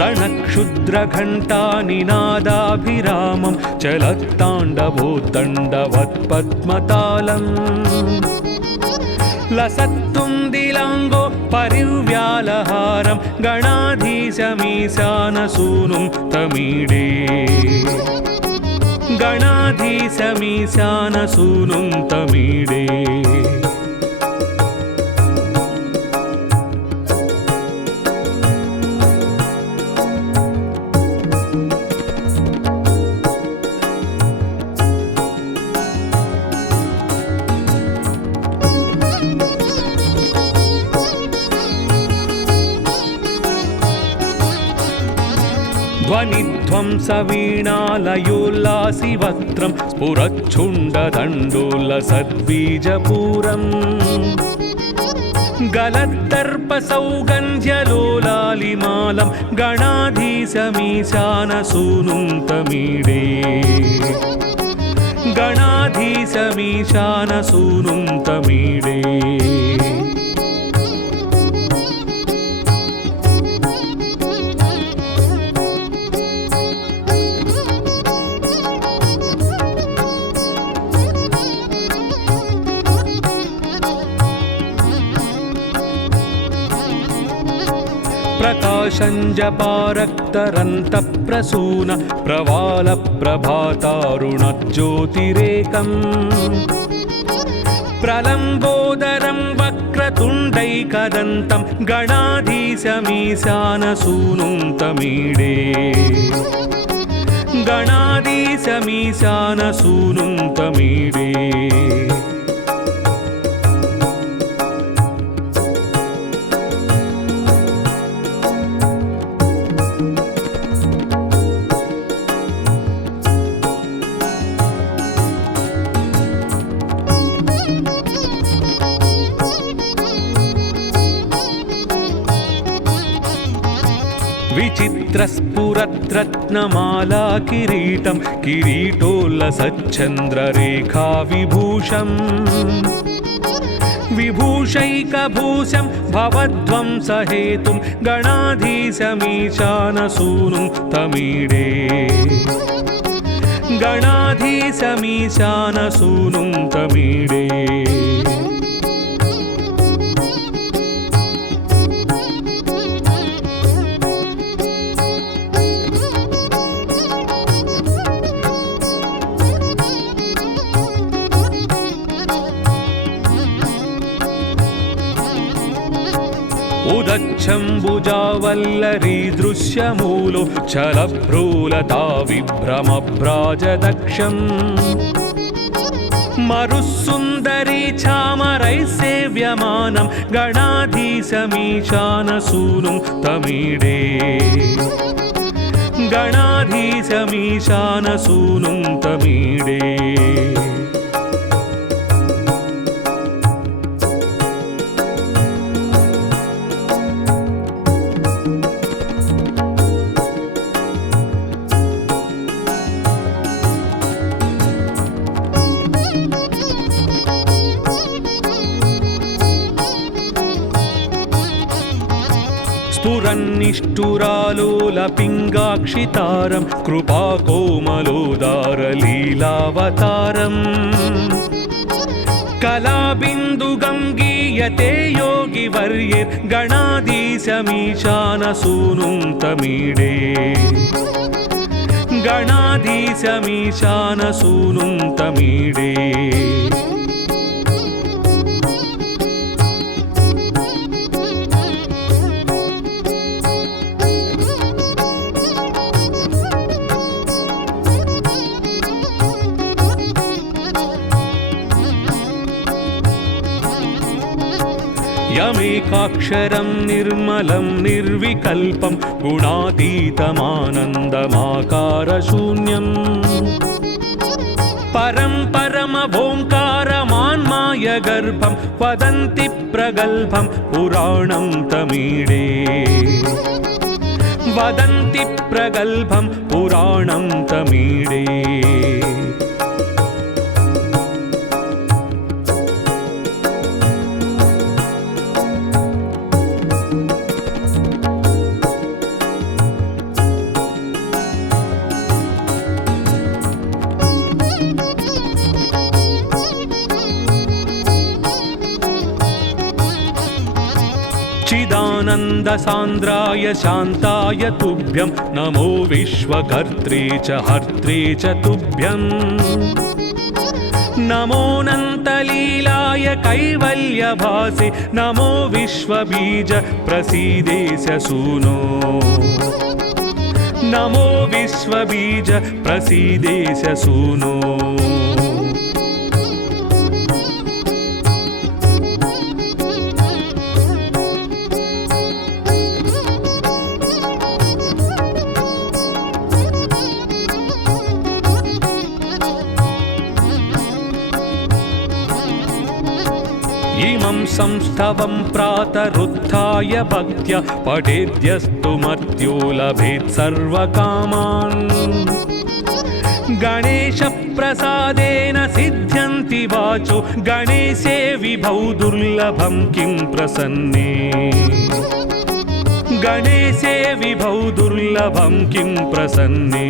रणक्षुद्रघण्टानिनादाभिरामं चलत्ताण्डवोत्तण्डवत्पद्मतालम् लसत्तुन्दिलाङ्गो परिव्यालहारं गणाधीशमीशानसूनुं तमीडे गणाधीशमीशानसूनुं तमीडे ध्वनिध्वंसवीणालयोल्लासिवक्त्रं स्फुरच्छुण्डदण्डोल्लसद्बीजपूरम् गलद्दर्पसौगन्ध्यलोलालिमालं गणाधीशमीशानसूनुं तमीडे गणाधीशमीशानसूनुं तमीडे प्रकाशञ्जपारक्तरन्तप्रसून प्रवालप्रभातारुणज्योतिरेकम् प्रलम्बोदरं वक्रतुण्डैकदन्तं गणाधीशमीशानसूनुं तमीडे गणाधीशमीशानसूनुं तमीडे विचित्रस्फुरद्रत्नमाला किरीटं किरीटोल्लसच्चन्द्ररेखाविभूषम् विभूषैकभूषं भवध्वंसहेतुं गणाधीशमीशानसूनुं तमीडे गणाधीशमीशानसूनुं तमीडे उदच्छम्बुजावल्लरी दृश्यमूलो चलभ्रूलता विभ्रमभ्राजदक्षम् मरुस्सुन्दरी चामरैः सेव्यमानं गणाधीशमीशानसूनुं तमीडे गणाधीशमीशानसूनुं तमीडे स्फुरन्निष्ठुरालोलपिङ्गाक्षितारं कृपाकोमलोदारलीलावतारम् कलाबिन्दुगं गीयते योगिवर्यैर्गणाधीशमीशानसूनुं तमीडे गणाधीशमीशानसूनुं तमीडे यमेकाक्षरं निर्मलं निर्विकल्पं गुणातीतमानन्दमाकारशून्यम् परं परमभोङ्कारमान्मायगर्भं वदन्ति प्रगल्भं पुराणं तमीडे वदन्ति प्रगल्भं पुराणं तमीडे चिदानन्दसान्द्राय शान्ताय तुभ्यं नमो विश्वकर्त्रे च हर्त्रे च तुभ्यम् नमोऽनन्तलीलाय कैवल्यभासे नमो विश्वबीज प्रसीदेश सूनो नमो विश्वबीज प्रसीदेश सूनो इमं संस्थवं प्रातरुत्थाय भक्त्या पठेद्यस्तु मर्त्यो लभेत् सर्वकामान् गणेशप्रसादेन सिद्ध्यन्ति वाचो गणेशे विभौ दुर्लभं किं प्रसन्ने गणेशे विभौ दुर्लभं किं प्रसन्ने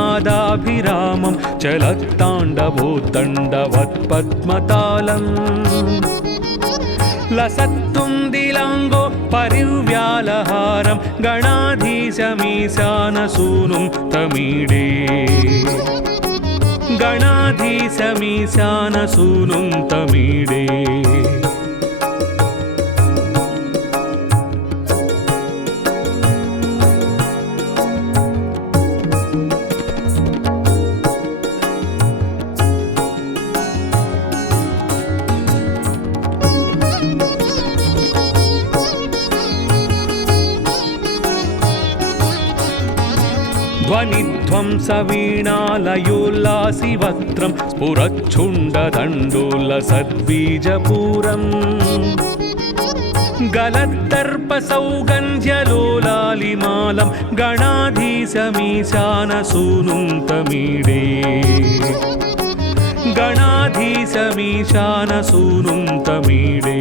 रणक्षुद्रघण्टानिनादाभिरामं चलत्ताण्डवोत्तण्डवत्पद्मतालम् लसत्तुन्दिलाङ्गो परिव्यालहारं गणाधीशमीशानसूनुं तमीडे गणाधीशमीशानसूनुं तमीडे ध्वनिध्वंसवीणालयोल्लासिवक्त्रं स्फुरच्छुण्डदण्डोल्लसद्बीजपूरम् गलद्दर्पसौगन्ध्यलोलालिमालं गणाधीशमीशानसूनुं तमीडे गणाधीशमीशानसूनुं तमीडे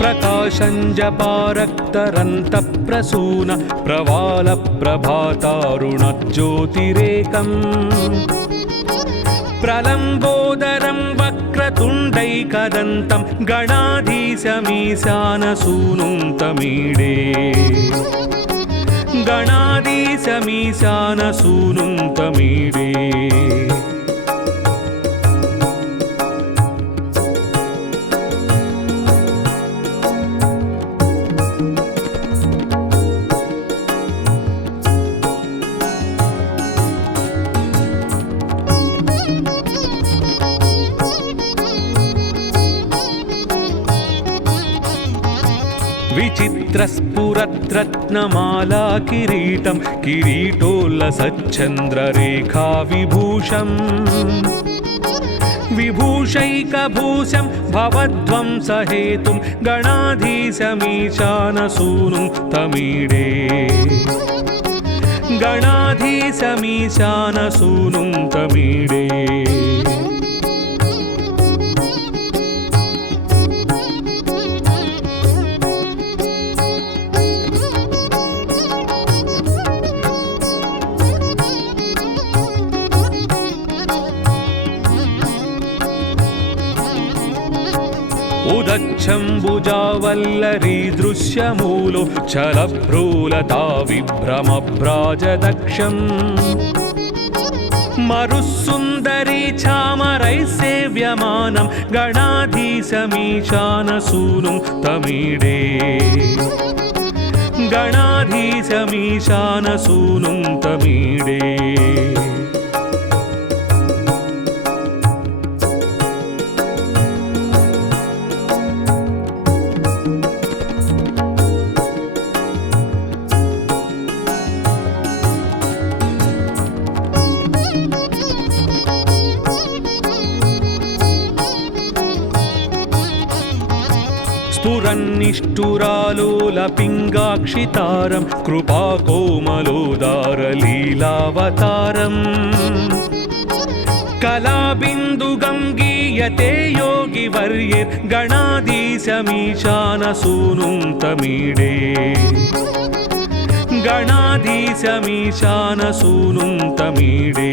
प्रकाशञ्जपारक्तरन्तप्रसून प्रवालप्रभातारुणज्योतिरेकम् प्रलम्बोदरं वक्रतुण्डैकदन्तं गणाधीशमीशानसूनुं तमीडे गणाधीशमीशानसूनुं तमीडे विचित्रस्फुरद्रत्नमाला किरीटं किरीटोल्लसच्चन्द्ररेखा विभूषम् विभूषैकभूषं भवध्वंसहेतुं गणाधीशमीशानसूनुं तमीडे गणाधीशमीशानसूनुं तमीडे उदच्छम्बुजावल्लरी दृश्यमूलो चलभ्रूलता विभ्रमभ्राजदक्षम् मरुस्सुन्दरी चामरैः सेव्यमानं गणाधीशमीशानसूनुं तमीडे गणाधीशमीशानसूनुं तमीडे నిష్ఠురాలోల పింగాక్షితారం కృపాకోమలోదారలీలావతారం కళాబిందుగంగీయతే योगिवर्यैर्गणाधीशमीशानसूनुं तमीडे गणाधीशमीशानसूनुं तमीडे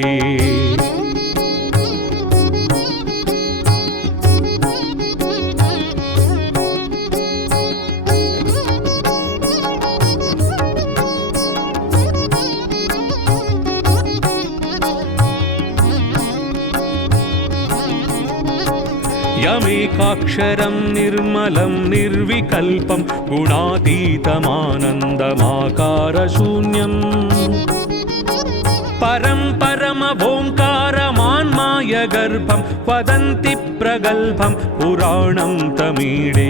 यमेकाक्षरं निर्मलं निर्विकल्पं गुणातीतमानन्दमाकारशून्यं परं परमभोङ्कारमान्मायगर्भं वदन्ति प्रगल्भं पुराणं तमीडे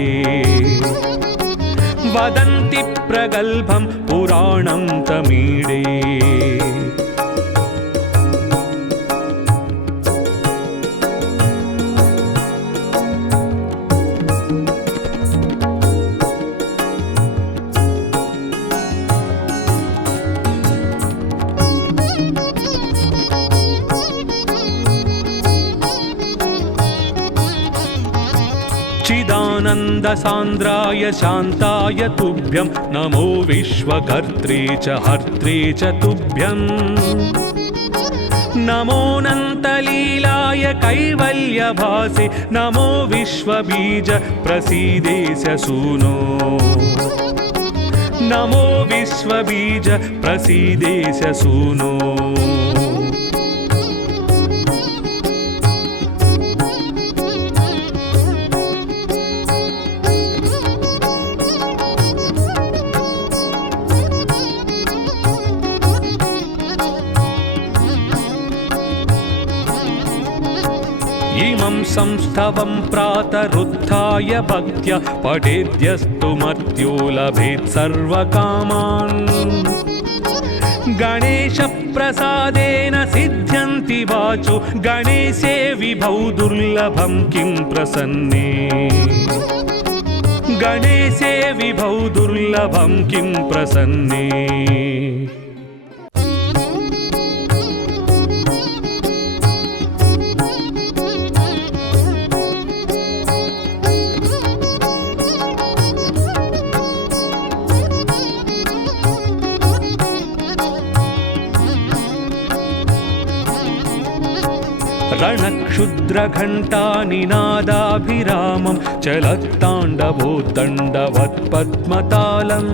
वदन्ति प्रगल्भं पुराणं तमीडे चिदानन्दसान्द्राय शान्ताय तुभ्यं नमो विश्वकर्त्रे च हर्त्रे च तुभ्यं नमोऽनन्तलीलाय कैवल्यभासे नमो विश्वबीज प्रसीदेश सूनो नमो विश्वबीज प्रसीदेश सूनो इमं संस्थवं प्रातरुत्थाय भक्त्या पठेद्यस्तु मर्त्यो लभेत् सर्वकामान् गणेशप्रसादेन सिद्ध्यन्ति वाचो गणेशे विभौ दुर्लभं किं प्रसन्ने गणेशे विभौ दुर्लभं किं प्रसन्ने रणक्षुद्रघण्टानिनादाभिरामं चलत्ताण्डवोद्दण्डवत्पद्मतालम्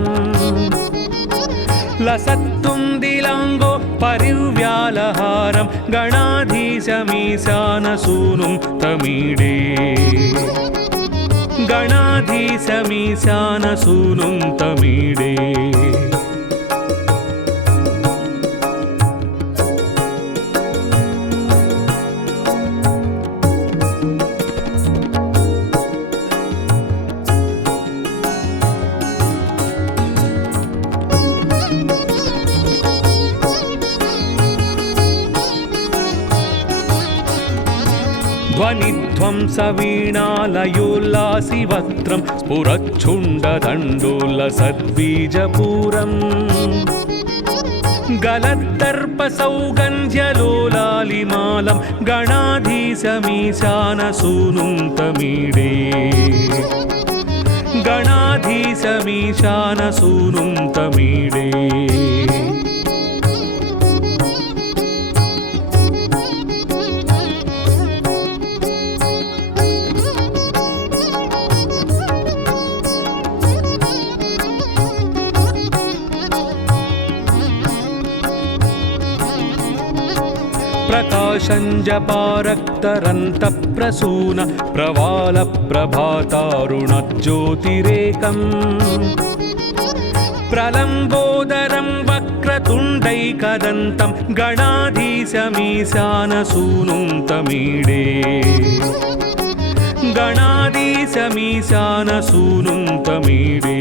लसत्तुन्दिलाङ्गो परिव्यालहारं गणाधीशमीशानसूनुं तमीडे गणाधीशमीशानसूनुं तमीडे ध्वनिध्वंसवीणालयोल्लासिवक्त्रं स्फुरच्छुण्डदण्डोल्लसद्बीजपूरम् गलद्दर्पसौगन्ध्यलोलालिमालं गणाधीशमीशानसूनुं तमीडे गणाधीशमीशानसूनुं तमीडे प्रकाशञ्जपारक्तरन्तप्रसून प्रवालप्रभातारुणज्योतिरेकम् प्रलम्बोदरं वक्रतुण्डैकदन्तं गणाधीशमीशानसूनुं तमीडे गणाधीशमीशानसूनुं तमीडे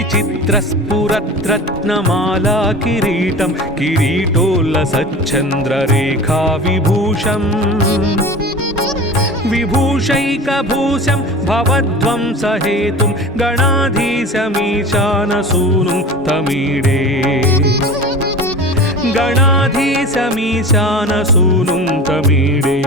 विचित्रस्फुरद्रत्नमाला किरीटं किरीटोल्लसच्चन्द्ररेखा विभूषम् विभूषैकभूषं भवध्वंसहेतुं गणाधीशमीशानसूनुं तमीडे गणाधीशमीशानसूनुं तमीडे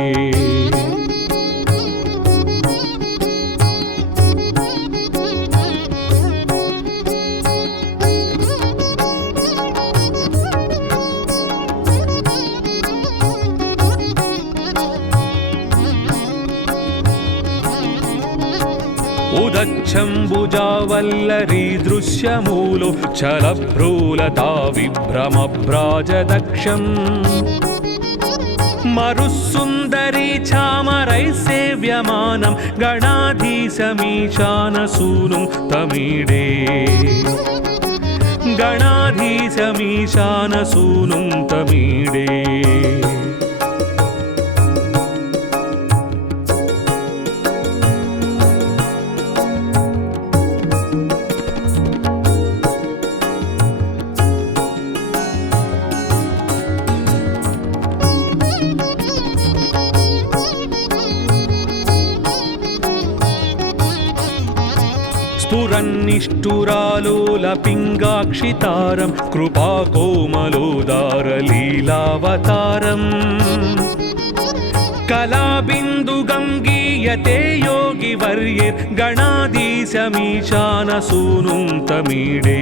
उदच्छम्बुजावल्लरी दृश्यमूलो चलभ्रूलता विभ्रमभ्राजदक्षम् मरुस्सुन्दरी चामरैः सेव्यमानं गणाधीशमीशानसूनुं तमीडे गणाधीशमीशानसूनुं तमीडे स्फुरन्निष्ठुरालोलपिङ्गाक्षितारं कृपाकोमलोदारलीलावतारम् कलाबिन्दुगङ्गीयते योगिवर्यैर्गणाधीशमीशानसूनुं तमीडे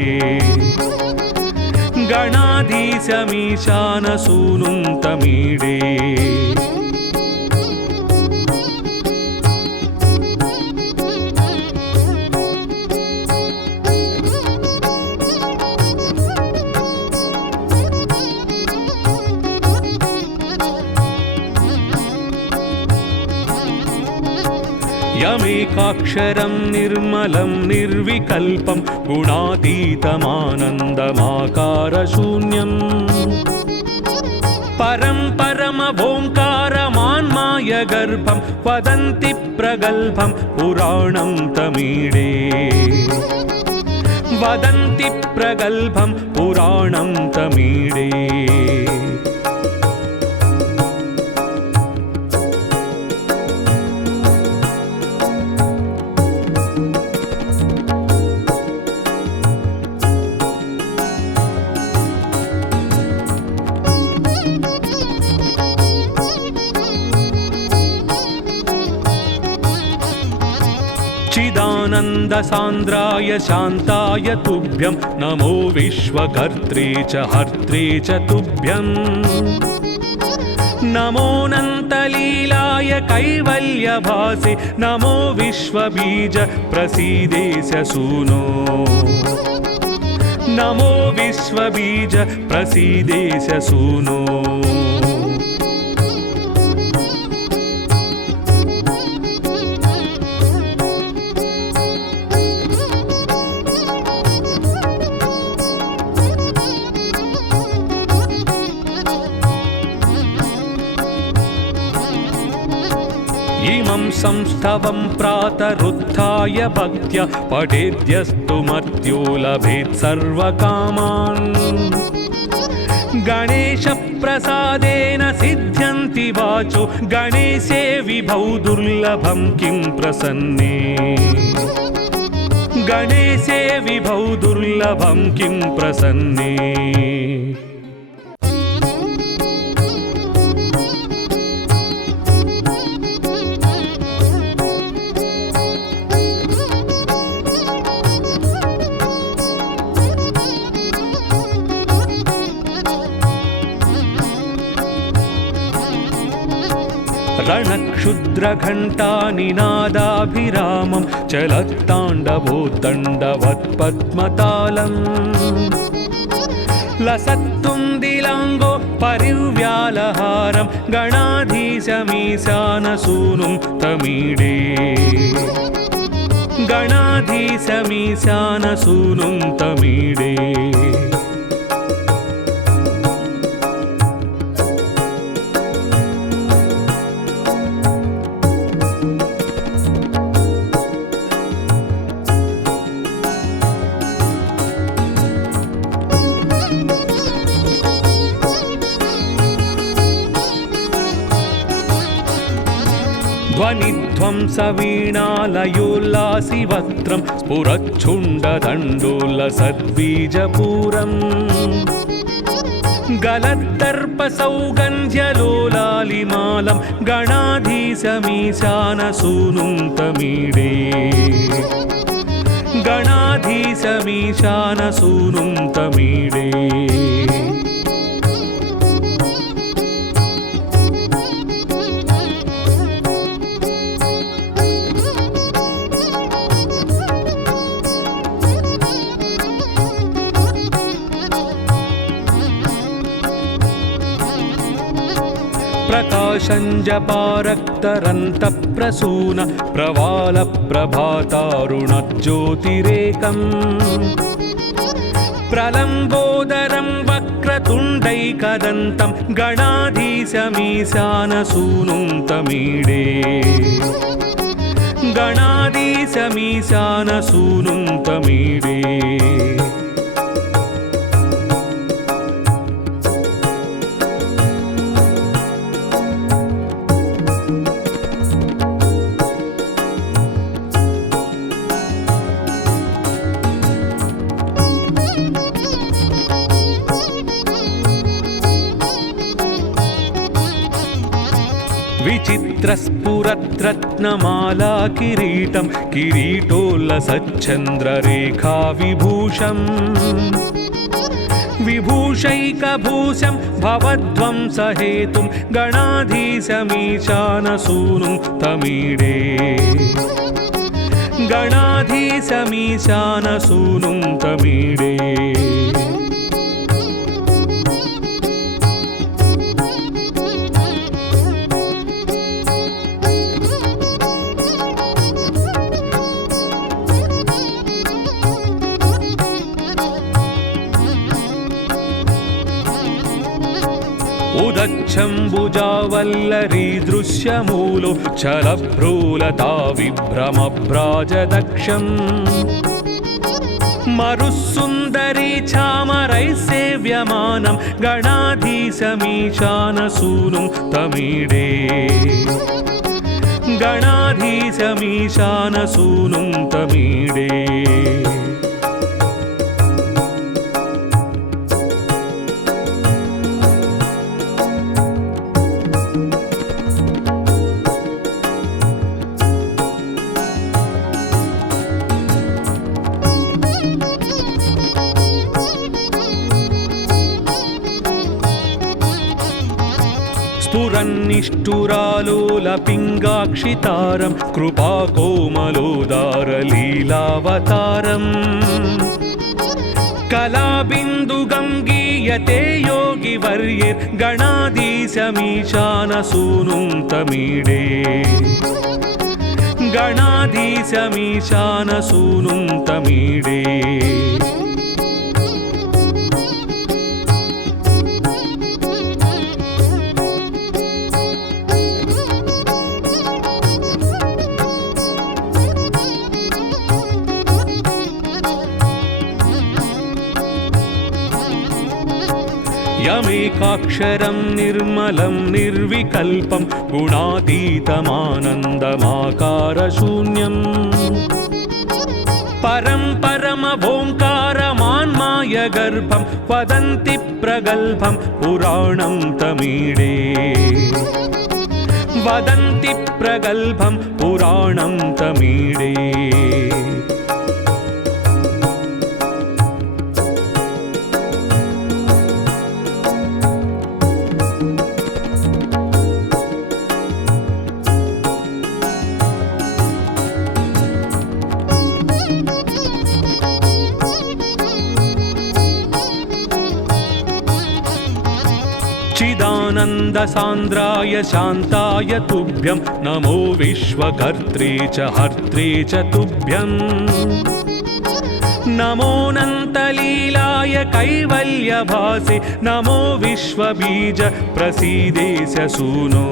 गणाधीशमीशानसूनुं तमीडे यमेकाक्षरं निर्मलं निर्विकल्पं गुणातीतमानन्दमाकारशून्यम् परं परमभोङ्कारमान्मायगर्भं वदन्ति प्रगल्भं पुराणं तमीडे वदन्ति प्रगल्भं पुराणं तमीडे चिदानन्दसान्द्राय शान्ताय तुभ्यं नमो विश्वकर्त्रे च हर्त्रे च तुभ्यं नमोऽनन्तलीलाय कैवल्यभासे नमो विश्वबीज प्रसीदेश सूनो नमो विश्वबीज प्रसीदेश सूनो इमं संस्थवं प्रातरुत्थाय भक्त्या पठेद्यस्तु मर्त्यो लभेत् सर्वकामान् गणेशप्रसादेन सिद्ध्यन्ति वाचो गणेशे विभौ दुर्लभं किं प्रसन्ने गणेशे विभौ दुर्लभं किं प्रसन्ने रणक्षुद्रघण्टानिनादाभिरामं चलत्ताण्डवोद्दण्डवत्पद्मतालम् लसत्तुन्दिलाङ्गो परिव्यालहारं गणाधीशमीशानसूनुं तमीडे गणाधीशमीशानसूनुं तमीडे भवद्वंसवीणालयोल्लासिवक्त्रं स्फुरच्छुण्डदण्डोलसद्बीजपूरम् गलद्दर्पसौगन्ध्यलोलालिमालं गणाधीशमीशानसूनुं तमीडे गणाधीशमीशानसूनुं तमीडे प्रकाशञ्जपारक्तरन्तप्रसून प्रवालप्रभातारुणज्योतिरेकम् प्रलम्बोदरं वक्रतुण्डैकदन्तं गणाधीशमीशानसूनुं तमीडे गणाधीशमीशानसूनुं तमीडे विचित्रस्फुरद्रत्नमाला किरीटं किरीटोल्लसच्चन्द्ररेखाविभूषम् विभूषैकभूषं भवद्वंसहेतुं गणाधीशमीशानसूनुं तमीडे गणाधीशमीशानसूनुं तमीडे उदच्छम्बुजावल्लरी दृश्यमूलो चलभ्रूलता विभ्रमभ्राजदक्षम् मरुस्सुन्दरी चामरैः सेव्यमानं गणाधीशमीशानसूनुं तमीडे गणाधीशमीशानसूनुं तमीडे स्फुरन्निष्ठुरालोलपिङ्गाक्षितारं कृपाकोमलोदारलीलावतारम् कलाबिन्दुगङ्गीयते योगिवर्यैर्गणाधीशमीशानसूनुं तमीडे गणाधीशमीशानसूनुं तमीडे यमेकाक्षरं निर्मलं निर्विकल्पं गुणातीतमानन्दमाकारशून्यम् परं परमभोङ्कारमान्मायगर्भं वदन्ति प्रगल्भं पुराणं तमीडे वदन्ति प्रगल्भं पुराणं तमीडे चिदानन्दसान्द्राय शान्ताय तुभ्यं नमो विश्वकर्त्रे च हर्त्रे च तुभ्यं नमोऽनन्तलीलाय कैवल्यभासे नमो विश्वबीज प्रसीदेश सूनो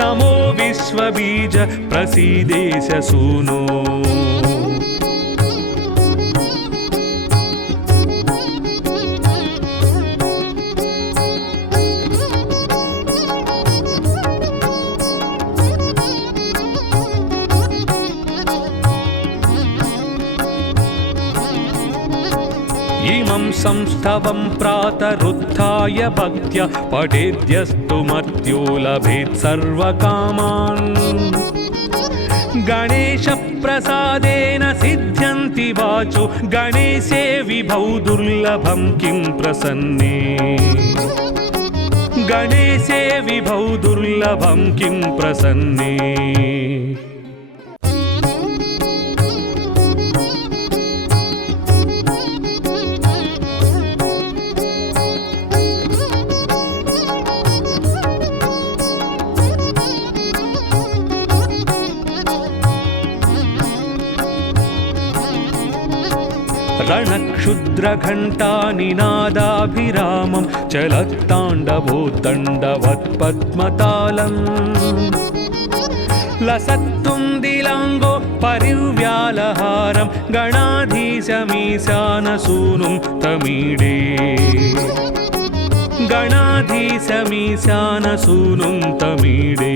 नमो विश्वबीज प्रसीदेश सूनो एवं संस्थवं प्रातरुत्थाय भक्त्या पठेद्यस्तु मर्त्यो लभेत् सर्वकामान् गणेशप्रसादेन सिद्ध्यन्ति वाचो गणेशे विभौ दुर्लभं किं प्रसन्ने गणेशे विभौ दुर्लभं किं प्रसन्ने रणक्षुद्रघण्टानिनादाभिरामं चलत्ताण्डवोद्दण्डवत्पद्मतालम् लसत्तुन्दिलाङ्गो परिव्यालहारं गणाधीशमीशानसूनुं तमीडे गणाधीशमीशानसूनुं तमीडे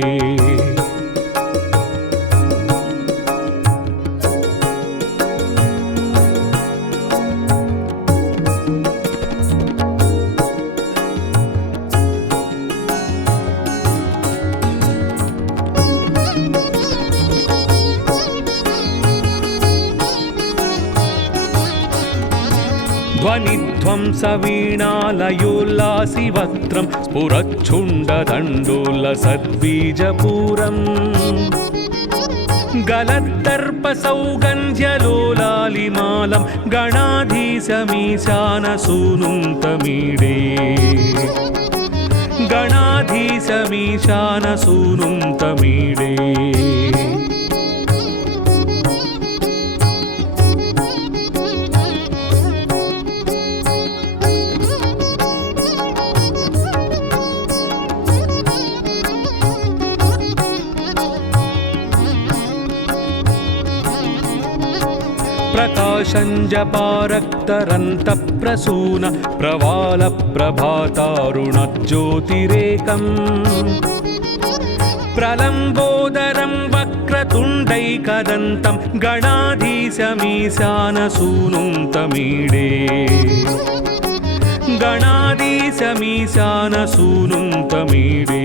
ध्वनिध्वंसवीणालयोल्लासि वक्त्रं स्फुरच्छुण्डदण्डोल्लसद्बीजपूरम् गलद्दर्पसौगन्ध्यलोलालिमालं गणाधीशमीशानसूनुं तमीडे गणाधीशमीशानसूनुं तमीडे प्रकाशञ्जपारक्तरन्तप्रसून प्रवालप्रभातारुणज्योतिरेकम् प्रलम्बोदरं वक्रतुण्डैकदन्तं गणाधीशमीशानसूनुं तमीडे गणाधीशमीशानसूनुं तमीडे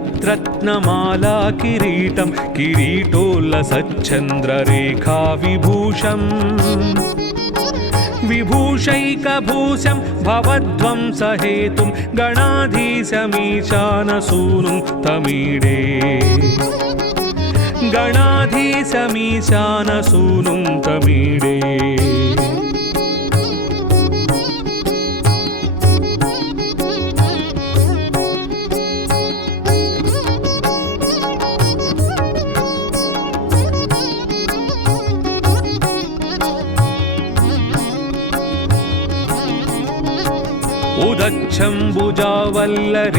विचित्रस्फुरद्रत्नमाला किरीटं किरीटोल्लसच्चन्द्ररेखाविभूषम् विभूषैकभूषं भवध्वंसहेतुं गणाधीशमीशानसूनुं तमीडे गणाधीशमीशानसूनुं तमीडे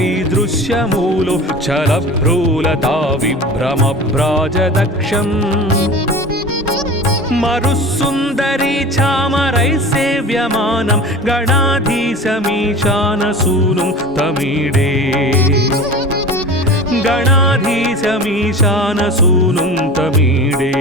उदच्छम्बुजावल्लरीदृश्यमूलो छलभ्रूलता विभ्रमभ्राजदक्षम् मरुस्सुन्दरी चामरैः सेव्यमानं गणाधीशमीशानसूनुं तमीडे गणाधीशमीशानसूनुं तमीडे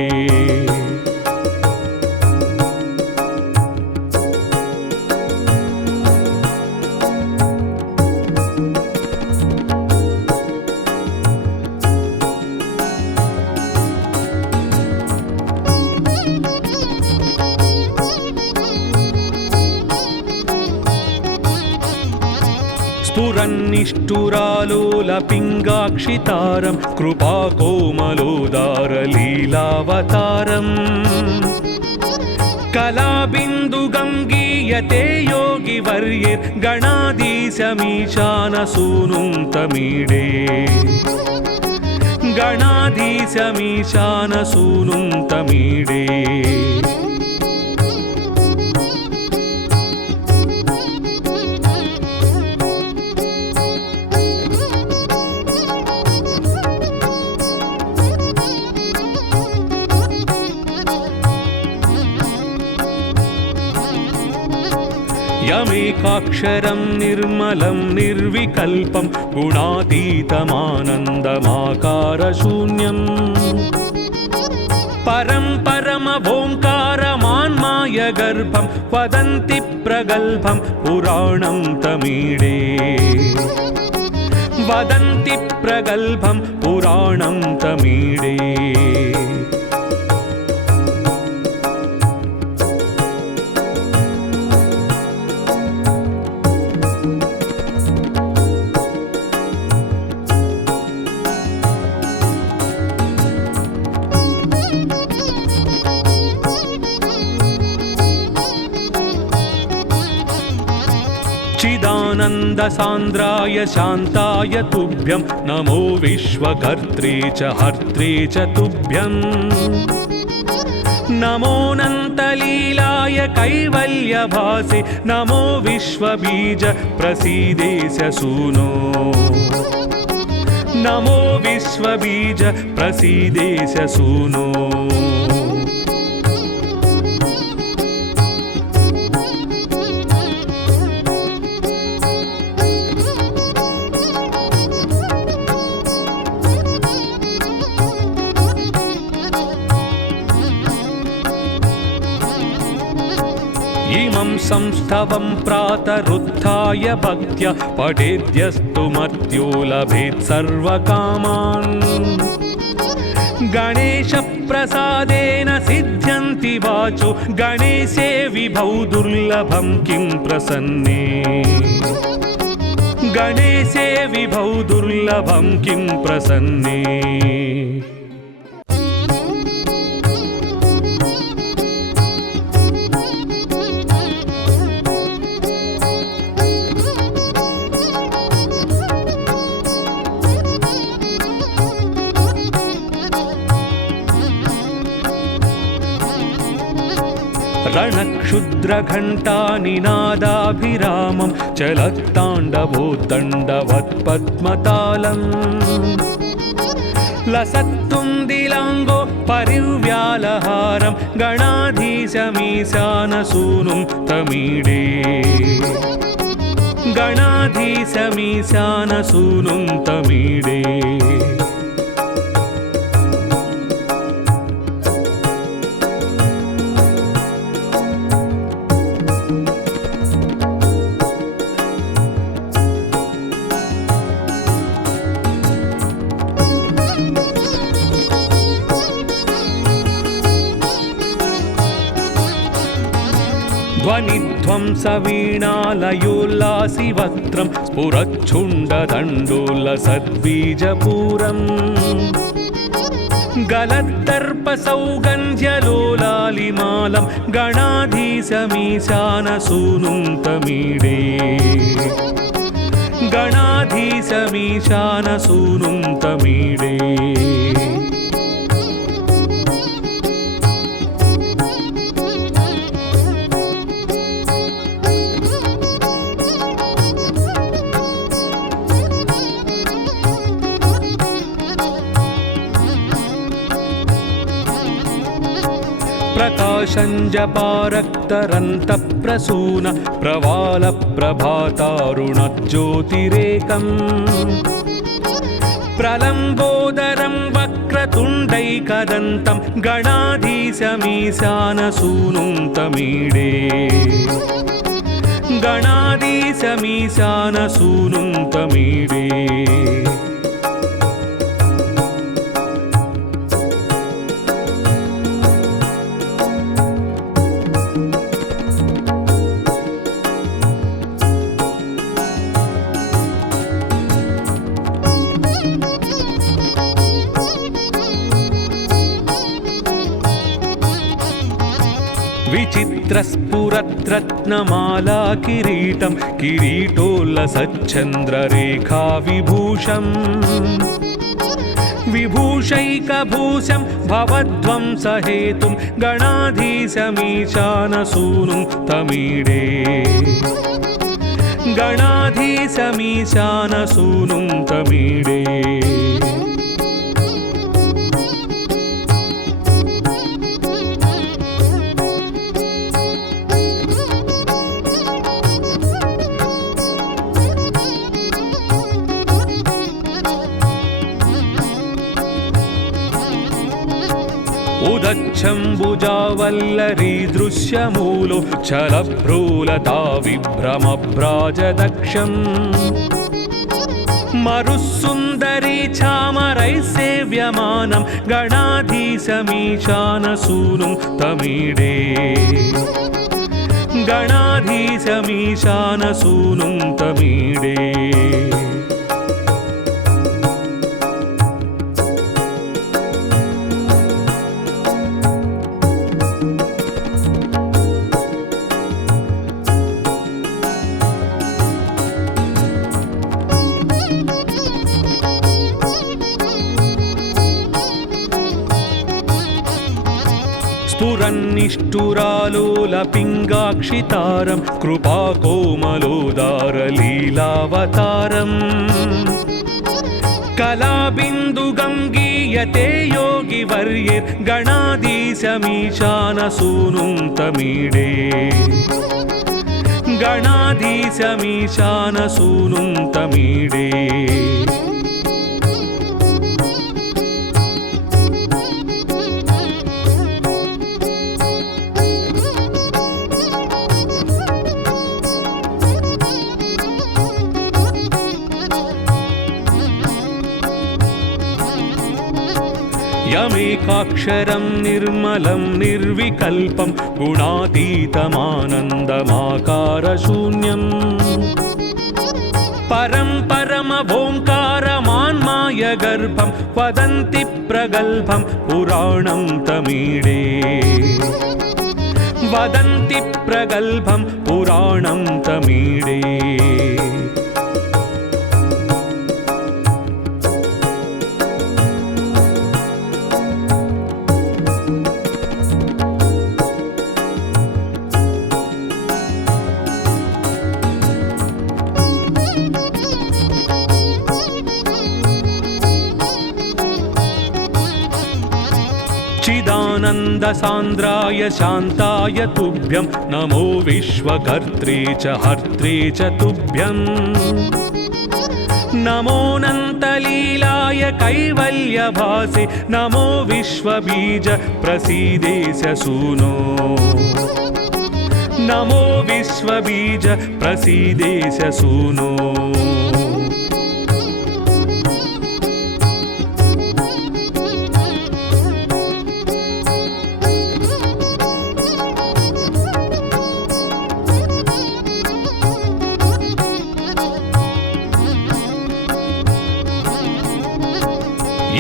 स्फुरन्निष्ठुरालोलपिङ्गाक्षितारं कृपाकोमलोदारलीलावतारम् कलाबिन्दुगं गीयते योगिवर्यैर्गणाधीशमीशानसूनुं तमीडे गणाधीशमीशानसूनुं तमीडे यमेकाक्षरं निर्मलं निर्विकल्पं गुणातीतमानन्दमाकारशून्यम् परं परमवोङ्कारमान्मायगर्भं वदन्ति प्रगल्भं पुराणं तमीडे वदन्ति प्रगल्भं पुराणं तमीडे चिदानन्दसान्द्राय शान्ताय तुभ्यं नमो विश्वकर्त्रे च हर्त्रे च तुभ्यं नमोऽनन्तलीलाय कैवल्यभासे नमो विश्वबीज प्रसीदेश सूनो नमो विश्वबीज प्रसीदेश सूनो इमं संस्थवं प्रातरुत्थाय भक्त्या पठेद्यस्तु मर्त्यो लभेत् सर्वकामान् गणेशप्रसादेन सिद्ध्यन्ति वाचो गणेशे विभौ दुर्लभं किं प्रसन्ने गणेशे विभौ दुर्लभं किं प्रसन्ने रणक्षुद्रघण्टानिनादाभिरामं चलत्ताण्डवोत्तण्डवत्पद्मतालम् लसत्तुन्दिलाङ्गो परिव्यालहारं गणाधीशमीशानसूनुं तमीडे गणाधीशमीशानसूनुं तमीडे ध्वनिध्वंसवीणालयोल्लासिवक्त्रं स्फुरच्छुण्डदण्डोल्लसद्बीजपूरम् गलद्दर्पसौगन्ध्यलोलालिमालं गणाधीशमीशानसूनुं तमीडे गणाधीशमीशानसूनुं तमीडे प्रकाशञ्जपारक्तरन्तप्रसून प्रवालप्रभातारुणज्योतिरेकम् प्रलम्बोदरं वक्रतुण्डैकदन्तं गणाधीशमीशानसूनुं तमीडे गणाधीशमीशानसूनुं तमीडे विचित्रस्फुरद्रत्नमाला किरीटं किरीटोल्लसच्चन्द्ररेखा विभूषम् विभूषैकभूषं भवध्वंसहेतुं गणाधीशमीशानसूनुं तमीडे गणाधीशमीशानसूनुं तमीडे తచ్చంబుజావల్లరీ దృశ్యమూలో చలభ్రూలతా విభ్రమభ్రాజదక్షం మరుసుందరీ చామరై సేవ్యమానం గణాధీశమీశానసూనుం తమీడే గణాధీశమీశానసూనుం తమీడే స్ఫురన్నిష్ఠురాలోలపింగాక్షితారం కృపాకోమలోదారలీలావతారం కళాబిందుగం గీయతే యోగివర్యైర్గణాధీశమీశానసూనుం తమీడే గణాధీశమీశానసూనుం తమీడే యమేకాక్షరం నిర్మలం నిర్వికల్పం గుణాతీతమానందమాకారశూన్యం పరం పరమభోంకారమాన్మాయ గర్భం వదంతి ప్రగల్భం పురాణం తమీడే వదంతి ప్రగల్భం పురాణం తమీడే चिदानन्दसान्द्राय शान्ताय तुभ्यं नमो विश्वकर्त्रे च हर्त्रे च तुभ्यं नमोऽनन्तलीलाय कैवल्यभासे नमो विश्वबीज प्रसीदेश सूनो नमो विश्वबीज प्रसीदेश सूनो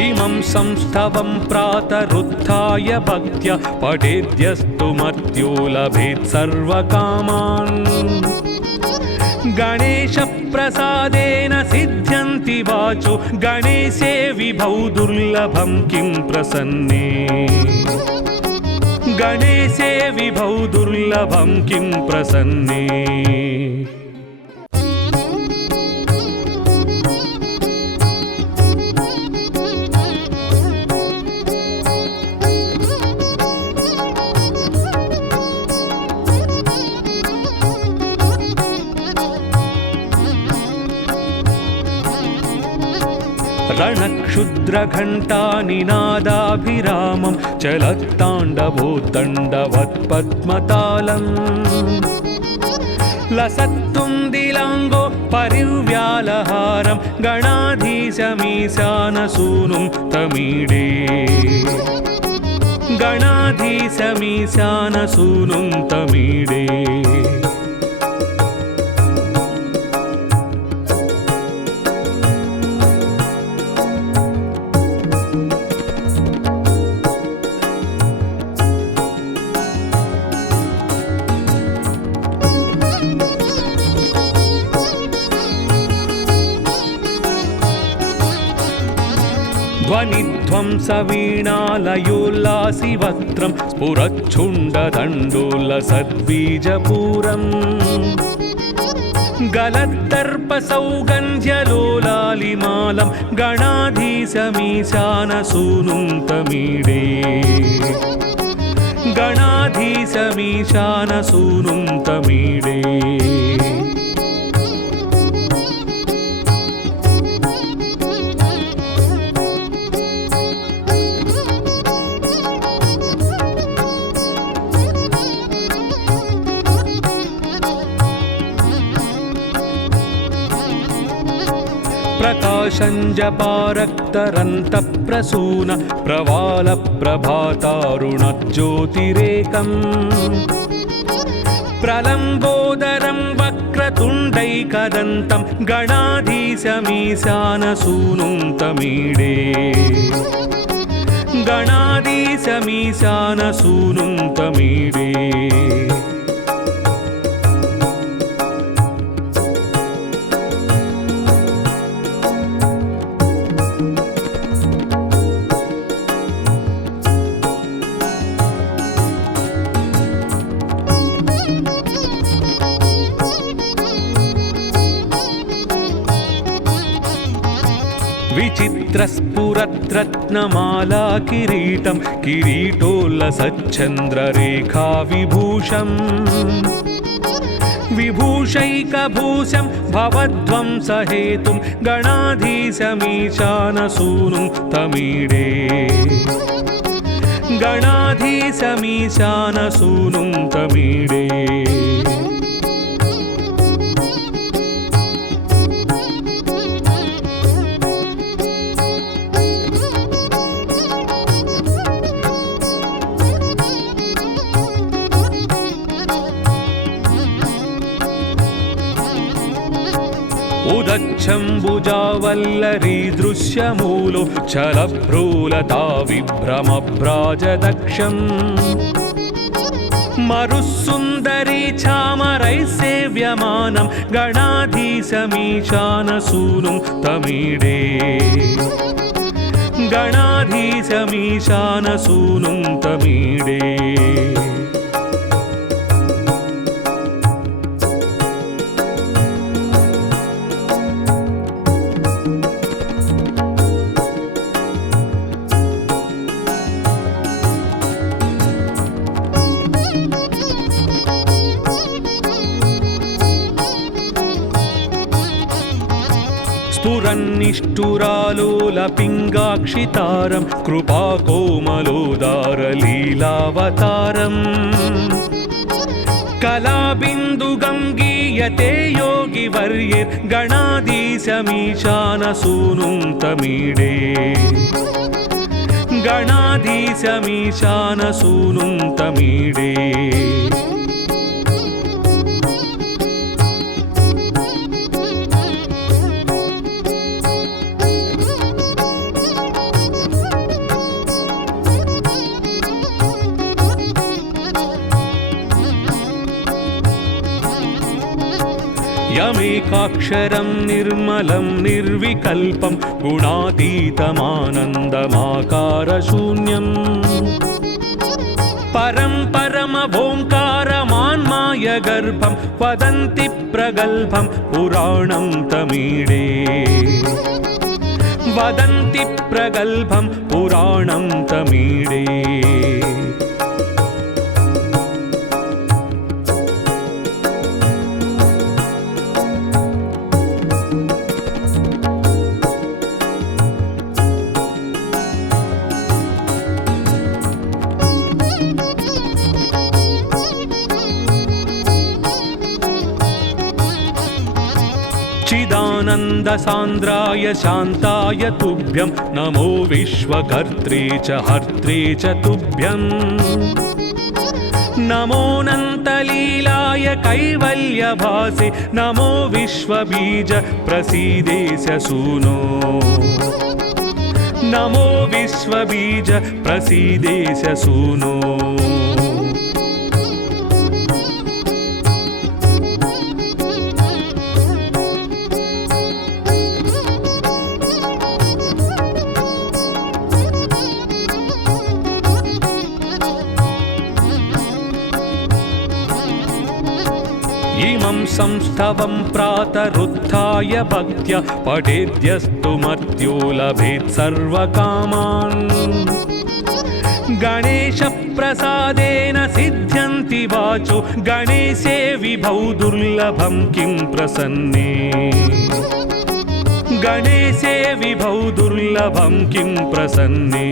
इमं संस्थवं प्रातरुत्थाय भक्त्या पठेद्यस्तु मर्त्यो लभेत् सर्वकामान् गणेशप्रसादेन सिद्ध्यन्ति वाचो गणेशे विभौ दुर्लभं किं प्रसन्ने गणेशे विभौ दुर्लभं किं प्रसन्ने रणक्षुद्रघण्टानिनादाभिरामं चलत्ताण्डवोत्तण्डवत्पद्मतालम् लसत्तुन्दिलाङ्गो परिव्यालहारं गणाधीशमीशानसूनुं तमीडे गणाधीशमीशानसूनुं तमीडे ध्वनिध्वंसवीणालयोल्लासिवक्त्रं स्फुरच्छुण्डदण्डोलसद्बीजपूरम् गलद्दर्पसौगन्ध्यलोलालिमालं गणाधीशमीशानसूनुं तमीडे गणाधीशमीशानसूनुं तमीडे प्रकाशञ्जपारक्तरन्तप्रसून प्रवालप्रभातारुणज्योतिरेकम् प्रलम्बोदरं वक्रतुण्डैकदन्तं गणाधीशमीशानसूनुं तमीडे गणाधीशमीशानसूनुं तमीडे विचित्रस्फुरद्रत्नमाला किरीटं किरीटोल्लसच्चन्द्ररेखा विभूषम् विभूषैकभूषं भवध्वंसहेतुं गणाधीशमीशानसूनुं तमीडे गणाधीशमीशानसूनुं तमीडे उदच्छम्बुजावल्लरी दृश्यमूलो चलभ्रूलता विभ्रमभ्राजदक्षम् मरुस्सुन्दरी चामरैः सेव्यमानं गणाधीशमीशानसूनुं तमीडे गणाधीशमीशानसूनुं तमीडे स्फुरन्निष्ठुरालोलपिङ्गाक्षितारं कृपाकोमलोदारलीलावतारम् कलाबिन्दुगङ्गीयते योगिवर्यैर्गणाधीशमीशानसूनुं तमीडे गणाधीशमीशानसूनुं तमीडे यमेकाक्षरं निर्मलं निर्विकल्पं गुणातीतमानन्दमाकारशून्यम् परं परमभोङ्कारमान्मायगर्भं वदन्ति प्रगल्भं पुराणं तमीडे वदन्ति प्रगल्भं पुराणं तमीडे चिदानन्दसान्द्राय शान्ताय तुभ्यं नमो विश्वकर्त्रे च हर्त्रे च तुभ्यं नमोऽनन्तलीलाय कैवल्यभासे नमो विश्वबीज प्रसीदेश सूनो नमो विश्वबीज प्रसीदेश सूनो इमं संस्तवं प्रातरुत्थाय भक्त्या पठेद्यस्तु मर्त्यो लभेत् सर्वकामान् गणेशप्रसादेन सिद्ध्यन्ति वाचो गणेशे विभौ दुर्लभं किं प्रसन्ने गणेशे विभौ दुर्लभं किं प्रसन्ने।